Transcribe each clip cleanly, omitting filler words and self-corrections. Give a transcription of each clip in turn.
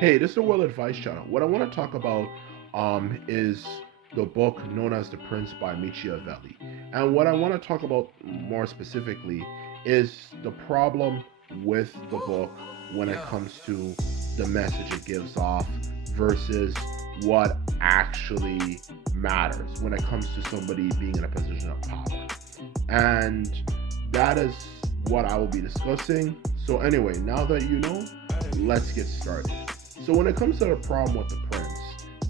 Hey, this is the World Advice Channel. What I want to talk about is the book known as The Prince by Machiavelli. And what I want to talk about more specifically is the problem with the book when it Yeah. comes to the message it gives off versus what actually matters when it comes to somebody being in a position of power. And that is what I will be discussing. So, anyway, now that you know, Hey. let's get started. So, when it comes to the problem with the Prince,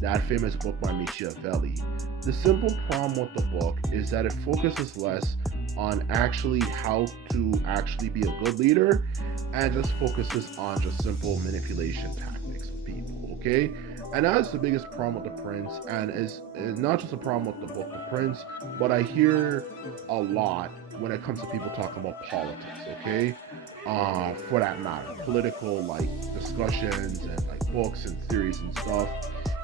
that famous book by Machiavelli, the simple problem with the book is that it focuses less on actually how to actually be a good leader and just focuses on just simple manipulation tactics of people, okay? And that's the biggest problem with the Prince, and is not just a problem with the book The Prince, but I hear a lot when it comes to people talking about politics, okay? For that matter, political like discussions and like books and theories and stuff,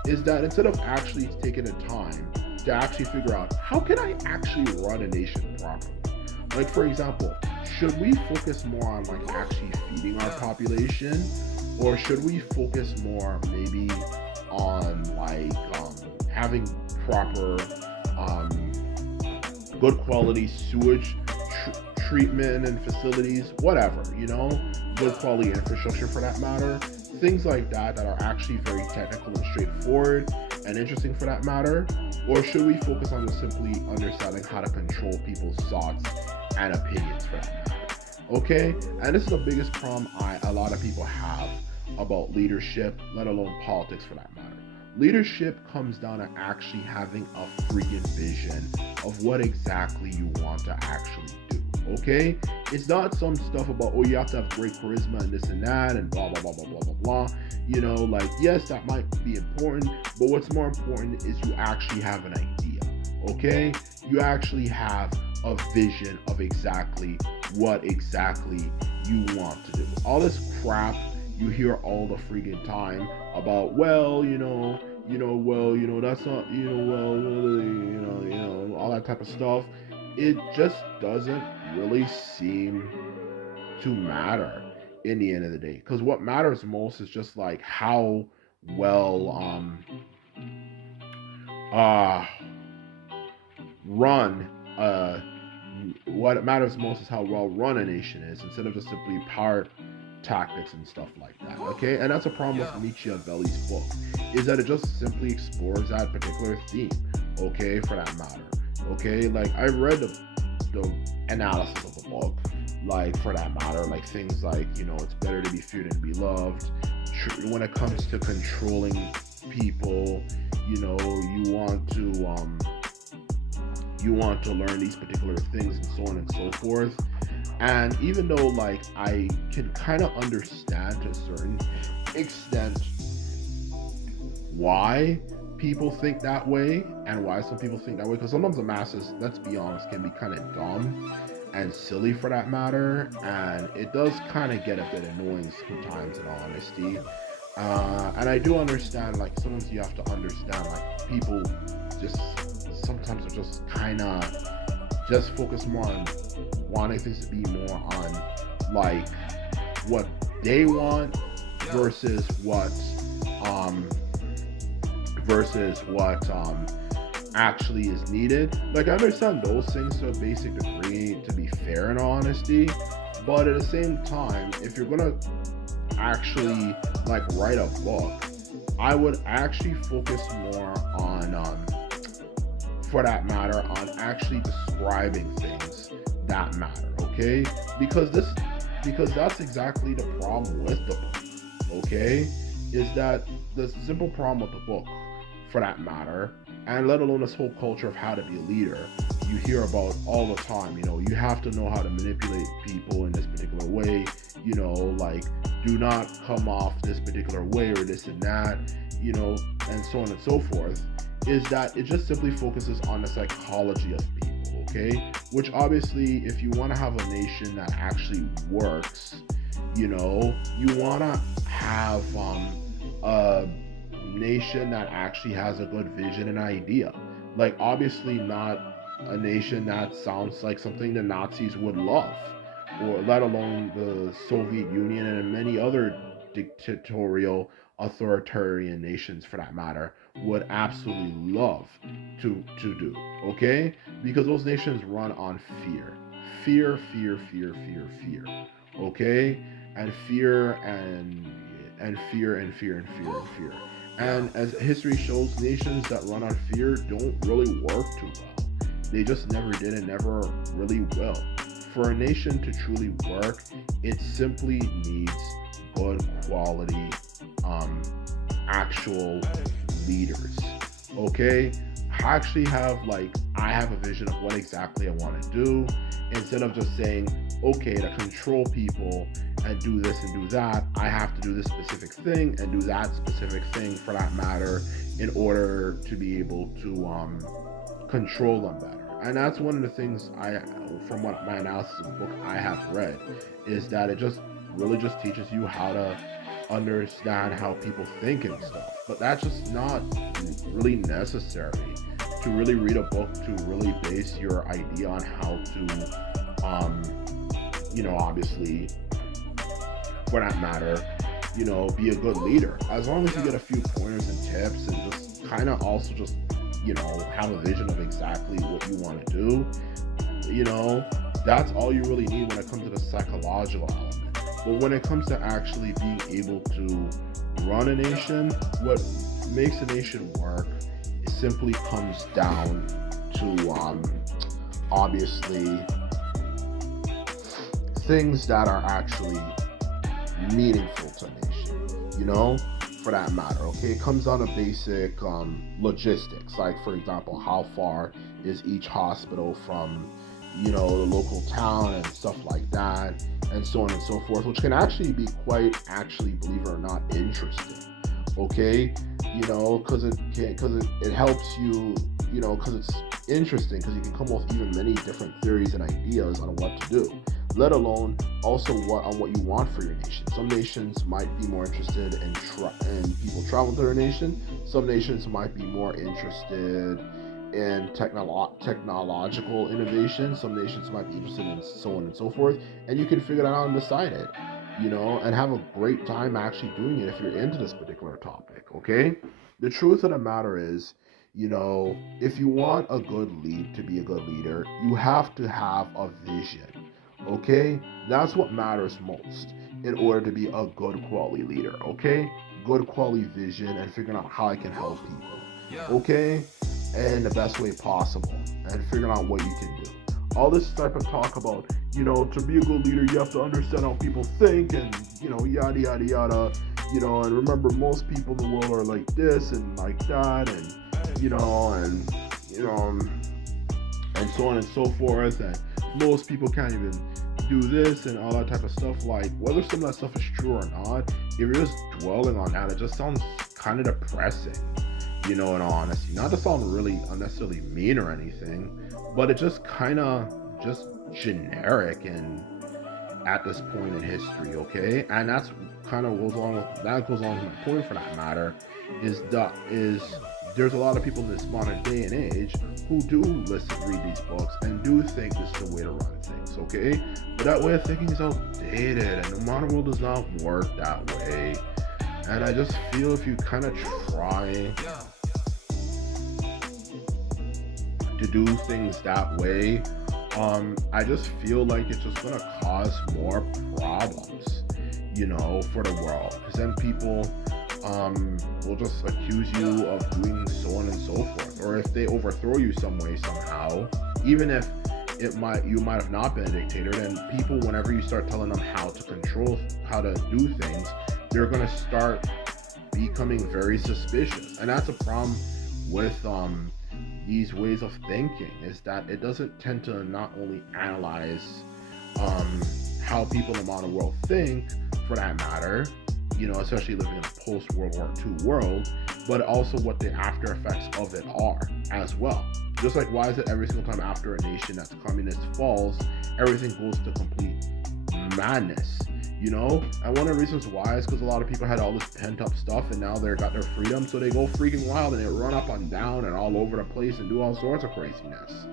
is that instead of actually taking the time to actually figure out how can I actually run a nation properly, like for example, should we focus more on like actually feeding our Yeah. population, or should we focus more maybe on like having proper um, good quality sewage treatment and facilities, whatever, good Yeah. quality infrastructure for that matter, things like that that are actually very technical and straightforward and interesting for that matter? Or should we focus on just simply understanding how to control people's thoughts and opinions for that matter? Okay, and this is the biggest problem a lot of people have about leadership, let alone politics for that matter. Leadership comes down to actually having a freaking vision of what exactly you want to actually do. Okay? It's not some stuff about, oh, you have to have great charisma and this and that and blah, blah, blah, blah, blah, blah, blah. Like, yes, that might be important, but what's more important is you actually have an idea. Okay? You actually have a vision of exactly what exactly you want to do. All this crap you hear all the freaking time about, well, that's not, all that type of stuff. It just doesn't really seem to matter in the end of the day. Because what matters most is just like how well uh run what matters most is how well run a nation is instead of just simply power tactics and stuff like that. Okay, and that's a problem with Yeah. Machiavelli's book, is that it just simply explores that particular theme. Okay, for that matter. Okay, like I read the analysis of the book, like for that matter, like things like it's better to be feared and be loved. When it comes to controlling people, you want to learn these particular things and so on and so forth. And even though like I can kind of understand to a certain extent why people think that way and why some people think that way, because sometimes the masses, let's be honest, can be kind of dumb and silly for that matter, and it does kind of get a bit annoying sometimes in all honesty. And I do understand, like sometimes you have to understand like people just sometimes are just kind of just focus more on wanting things to be more on like what they want Yeah. versus um what actually is needed. Like I understand those things to a basic degree, to be fair and honesty, but at the same time, if you're gonna Yeah. actually like write a book, I would actually focus more on for that matter, on actually describing things that matter, okay? Because this because that's exactly the problem with the book, okay? Is that the simple problem with the book, for that matter, and let alone this whole culture of how to be a leader, you hear about all the time. You have to know how to manipulate people in this particular way, like do not come off this particular way or this and that, and so on and so forth, is that it just simply focuses on the psychology of people, okay? Which obviously, if you want to have a nation that actually works, you want to have a nation that actually has a good vision and idea. Like, obviously, not a nation that sounds like something the Nazis would love, or let alone the Soviet Union and many other dictatorial, authoritarian nations, for that matter, would absolutely love to do. Okay, because those nations run on fear, fear. Okay, and fear and fear and fear and fear and fear. And as history shows, nations that run on fear don't really work too well. They just never did and never really will. For a nation to truly work, it simply needs good quality, actual leaders. Okay? I have a vision of what exactly I want to do, instead of just saying, okay, to control people and do this and do that, I have to do this specific thing and do that specific thing, for that matter, in order to be able to control them better. And that's one of the things from what my analysis of the book I have read, is that it just really just teaches you how to understand how people think and stuff. But that's just not really necessary to really read a book to really base your idea on how to, obviously, for that matter, be a good leader. As long as you get a few pointers and tips, and just kind of also just, have a vision of exactly what you want to do, that's all you really need when it comes to the psychological element. But when it comes to actually being able to run a nation, what makes a nation work, it simply comes down to, obviously, things that are actually meaningful to a nation, for that matter. Okay, it comes down to basic logistics, like, for example, how far is each hospital from the local town and stuff like that, and so on and so forth, which can actually be quite, believe it or not, interesting. Okay, because it helps you, because it's interesting, because you can come up with even many different theories and ideas on what to do, let alone also what you want for your nation. Some nations might be more interested in people traveling to their nation. Some nations might be more interested in technological innovation. Some nations might be interested in so on and so forth. And you can figure that out and decide it, and have a great time actually doing it if you're into this particular topic. Okay? The truth of the matter is, if you want a good lead to be a good leader, you have to have a vision. Okay? That's what matters most in order to be a good quality leader. Okay? Good quality vision and figuring out how I can help people. Okay? In the best way possible, and figuring out what you can do. All this type of talk about, to be a good leader, you have to understand how people think, and, yada, yada, yada, and remember, most people in the world are like this and like that, and, and so on and so forth, and most people can't even do this and all that type of stuff. Like, whether some of that stuff is true or not, if you're just dwelling on that, it just sounds kind of depressing, in all honesty. Not to sound really unnecessarily mean or anything, but it just kind of just generic and at this point in history. Okay, and that's kind of goes along with my point, for that matter, is there's a lot of people in this modern day and age who do read these books and do think this is the way to run things. Okay, but that way of thinking is outdated, and the modern world does not work that way. And I just feel if you kind of try to do things that way, I just feel like it's just gonna cause more problems, for the world. Because then people will just accuse you of doing so on and so forth. Or if they overthrow you some way, somehow, even if you might have not been a dictator, then people, whenever you start telling them how to do things, they're gonna start becoming very suspicious. And that's a problem with these ways of thinking, is that it doesn't tend to not only analyze how people in the modern world think, for that matter, especially living in a post-World War II world, but also what the after effects of it are as well. Just like, why is it every single time after a nation that's communist falls, everything goes to complete madness? And one of the reasons why is because a lot of people had all this pent-up stuff, and now they've got their freedom, so they go freaking wild and they run up and down and all over the place and do all sorts of craziness.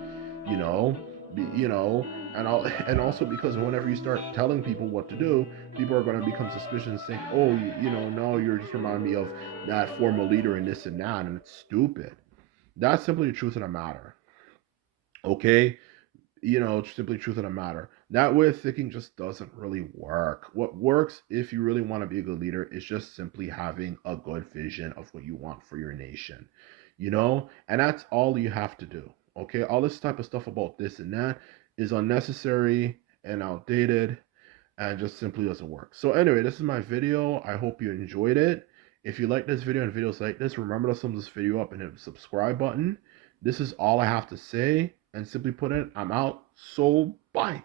And also because whenever you start telling people what to do, people are going to become suspicious and think, oh, no, you're just reminding me of that former leader and this and that, and it's stupid. That's simply the truth of the matter. Okay, simply truth of the matter. That way of thinking just doesn't really work. What works, if you really want to be a good leader, is just simply having a good vision of what you want for your nation. And that's all you have to do. Okay, all this type of stuff about this and that is unnecessary and outdated and just simply doesn't work. So anyway, this is my video. I hope you enjoyed it. If you like this video and videos like this, remember to thumbs this video up and hit the subscribe button. This is all I have to say, and simply put it, I'm out. So bye.